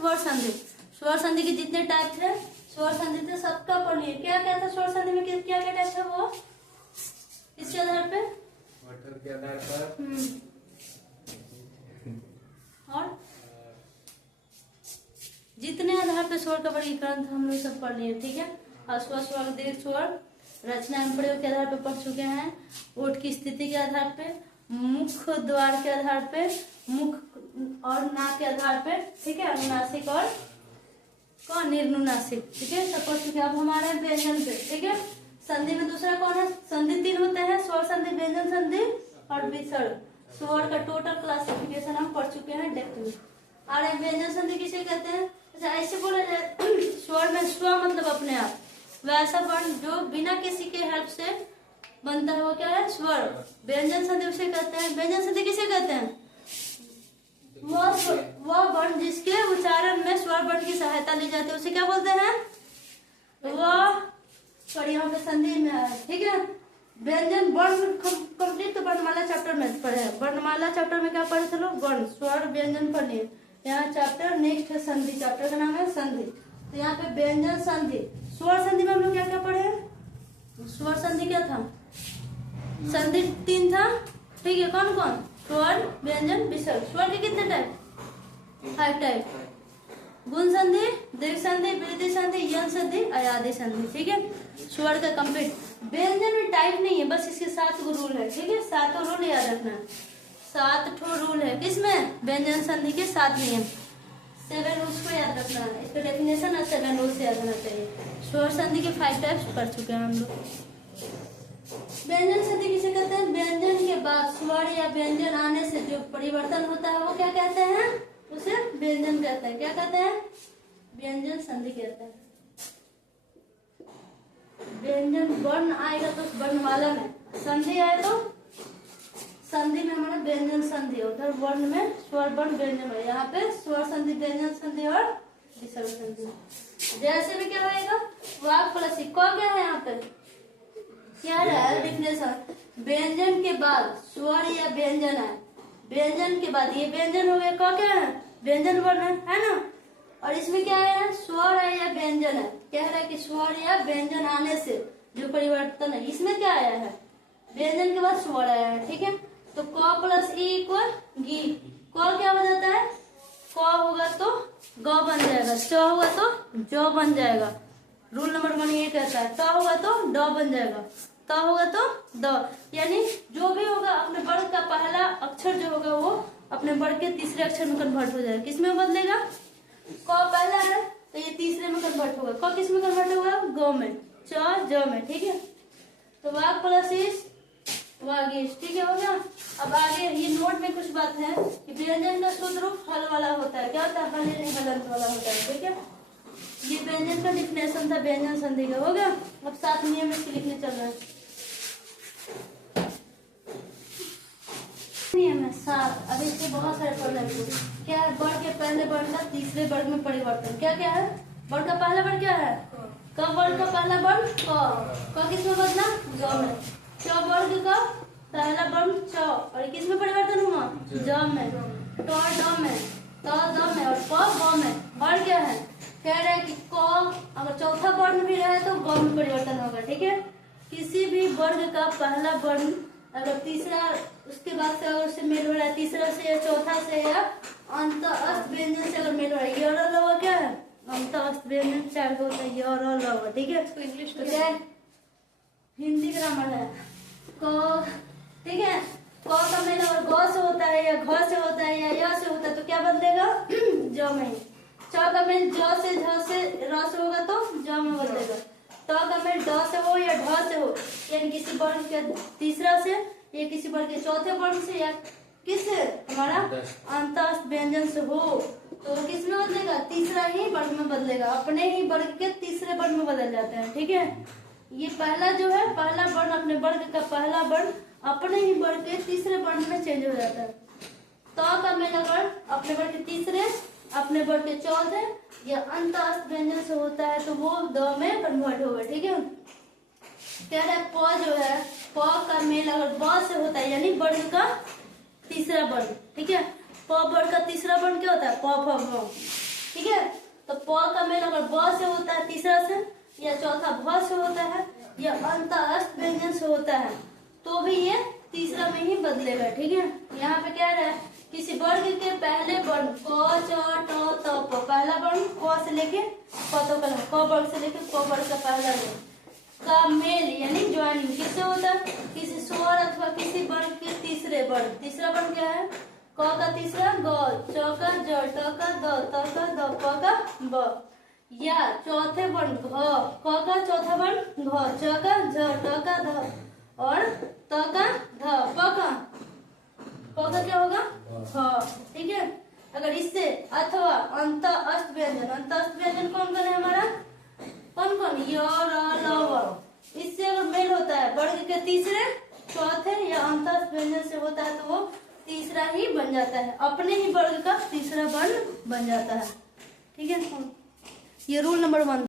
स्वर संधि। स्वर संधि के जितने टाइप थे, स्वर संधि थे, सबका पढ़िए। क्या क्या था स्वर संधि में, क्या क्या टाइप था वो, इसके आधार पे, के आधार पर और जितने आधार पे स्वर का वर्गीकरण था हम लोग सब पढ़ लिए। ठीक है, अश्व स्वर दीर्घ स्वर रचना एवं प्रयोग के आधार पर पढ़ चुके हैं। ओठ की स्थिति के आधार पे, मुख द्वार के आधार पे, मुख और नाक के आधार पे, ठीक है, अनुनासिक और कौन, निर्नुनासिक। ठीक है, सब पढ़ चुके हैं। अब हमारे व्यंजन पे, ठीक है, संधि में दूसरा कौन है, संधि 3 होते हैं, स्वर संधि, व्यंजन संधि और विसर्ग। स्वर का टोटल क्लासिफिकेशन हम पढ़ चुके हैं डेप्थ में। और व्यंजन संधि किसे कहते हैं, अच्छा ऐसे बोला जाए, स्वर में स्व मतलब अपने आप, वैसा वर्ण जो बिना किसी के हेल्प से बनता है वो क्या है, स्वर। व्यंजन संधि उसे कहते हैं, व्यंजन संधि किसे कहते हैं, वह वर्ण जिसके उच्चारण में स्वर वर्ण की सहायता ली जाती है उसे क्या बोलते हैं, वह। सॉरी यहाँ पे संधि में है, ठीक है। व्यंजन वर्ण कंप्लीट तो वर्णमाला चैप्टर में पढ़े, वर्णमाला चैप्टर में क्या पढ़े थे लोग, वर्ण स्वर व्यंजन पढ़िए। यहाँ चैप्टर नेक्स्ट है संधि, चैप्टर का नाम है संधि। तो यहाँ पे व्यंजन संधि, स्वर संधि में हम लोग क्या क्या पढ़े, स्वर संधि क्या था, संधि 3 था, ठीक है, कौन कौन, स्वर व्यंजन विसर्ग। स्वर के कितने टाइप, 5 टाइप, गुण संधि, दीर्घ संधि, वृद्धि संधि, यन संधि, अयादि संधि। ठीक है, स्वर का कंप्लीट। व्यंजन में टाइप नहीं है, बस इसके 7 रूल है, ठीक है, 7 रूल याद रखना, 7 ठो रूल है किसमें, व्यंजन संधि के 7 नियम, 7 रूल्स को याद रखना है। इसका डेफिनेशन और 7 रूल्स याद होना चाहिए। स्वर संधि के 5 टाइप्स पढ़ चुके हैं हम लोग। व्यंजन संधि किसे कहते हैं, व्यंजन के बाद स्वर या व्यंजन आने से जो परिवर्तन होता है वो क्या कहते हैं, उसे व्यंजन कहते हैं। क्या कहते हैं, व्यंजन संधि कहते हैं। व्यंजन वर्ण आएगा तो वर्णमाला में, संधि आए तो संधि में हमारा व्यंजन संधि, उधर वर्ण में स्वर वर्ण व्यंजन है, यहाँ पे स्वर संधि, व्यंजन संधि और विसर्ग संधि। जैसे भी क्या होएगा, वाक प्लस क क्या है, यहाँ पे क्या है डिफिनेशन, व्यंजन के बाद स्वर या व्यंजन है, व्यंजन के बाद ये व्यंजन हो गया, क क्या है, व्यंजन वर्ण है ना, और इसमें क्या है, स्वर है या व्यंजन है, कह रहा है कि स्वर या व्यंजन आने से जो परिवर्तन है, इसमें क्या आया है, व्यंजन के बाद स्वर आया है। ठीक है, तो क प्लस ई इक्वल गी, क क्या हो जाता है, क होगा तो ग बन जाएगा, च होगा तो ज बन जाएगा। रूल नंबर 1 ये कहता है, ट होगा तो ड बन जाएगा, त होगा तो द, यानी जो भी होगा अपने वर्ग का पहला अक्षर जो होगा वो अपने वर्ग के तीसरे अक्षर में कन्वर्ट हो जाएगा। किसमें बदलेगा, क पहला है तो ये तीसरे में कन्वर्ट होगा, क किस में कन्वर्ट होगा, ग में, च ज में। ठीक है, तो वाक प्लस इस वागीश, ठीक है, हो गया। अब आगे ये नोट में कुछ बात है कि व्यंजन का शुद्ध रूप हल वाला होता है, क्या होता है, हल नहीं हलंत वाला होता है। ठीक है, ये व्यंजन का डिफिनेशन था व्यंजन संधि का, हो गया। अब 7 नियम इसके लिखने चल रहा है, नियम है 7। अब इससे बहुत सारे पढ़ रहे, क्या है, वर्ग के पहले वर्ग का तीसरे वर्ग में परिवर्तन। क्या क्या है, वर्ग का पहला वर्ग क्या है, क वर्ग का पहला वर्ग क किसमें बदला, ग में। च वर्ग का पहला वर्ण च, और किसमें परिवर्तन हुआ, ज में, ट ड में, त द में, और प ब में। और क्या है, कह रहा है कि क अगर चौथा वर्ण भी रहे तो ग में परिवर्तन होगा। ठीक है, किसी भी वर्ग का पहला वर्ण अगर तीसरा उसके बाद से अगर उससे मेल हो रहा है, तीसरा से या चौथा से या अंत अस्त व्यंजन से अगर मेल हो रहा है, ये और लगा क्या है, अंत अस्त व्यंजन 4 होता है, ये और लगा। ठीक है, इसको इंग्लिश में हिंदी ग्रामर है, क, ठीक है, क का मेल अगर ग से होता है या घ से होता है या य से होता है तो क्या बदलेगा, ज में। च का मेल ज से झ से र से होगा तो ज में बदलेगा। ट का मेल ड से हो या ढ से हो, यानी किसी वर्ण के तीसरा से या किसी वर्ण के चौथे वर्ण से या किससे, हमारा अंतःस्थ व्यंजन से हो तो किस में बदलेगा, तीसरा ही वर्ग में बदलेगा, अपने ही वर्ग के तीसरे वर्ग में बदल जाते हैं। ठीक है, ये पहला जो है, पहला वर्ण अपने वर्ग का पहला वर्ण अपने ही वर्ग के तीसरे वर्ण में चेंज हो जाता है। त का मेल अगर अपने वर्ग के तीसरे, अपने वर्ग के चौथे या अंतःस्थ व्यंजन से होता है तो वो द में कन्वर्ट होगा। ठीक है, कह रहा है प जो है, प का मेल अगर ब से होता है यानी वर्ग का तीसरा वर्ण। ठीक है, प वर्ग का तीसरा वर्ण क्या होता है, प फ भ, ठीक है। तो प का मेल अगर ब से होता है तीसरा से, या चौथा भ से होता है, या अंत अस्त व्यंजन से होता है, तो भी ये तीसरा में ही बदलेगा। ठीक है। यहाँ पे क्या है, किसी वर्ग के पहले वर्ण क च ट त प, पहला वर्ण क से लेके प तक, क वर्ग से लेके क वर्ग का पहला वर्ण का मेल यानी ज्वाइनिंग किससे होता है, किसी स्वर अथवा किसी वर्ग के तीसरे वर्ण। तीसरा वर्ण क्या है, क का तीसरा ग, च का ज, ट का द, त का द, प का ब, या चौथे वर्ण घ, क का चौथा वर्ण घ, च का झ, ट का ध और त का ध, प का क्या होगा ख। ठीक है। अगर इससे अथवा अंत अस्त व्यंजन, अंत अस्त व्यंजन कौन कौन है हमारा, कौन कौन, य र ल व, इससे अगर मेल होता है वर्ग के तीसरे चौथे या अंत अस्त व्यंजन से होता है, तो वो तीसरा ही बन जाता है, अपने ही वर्ग का तीसरा वर्ण बन जाता है। ठीक है। ये रूल नंबर 1।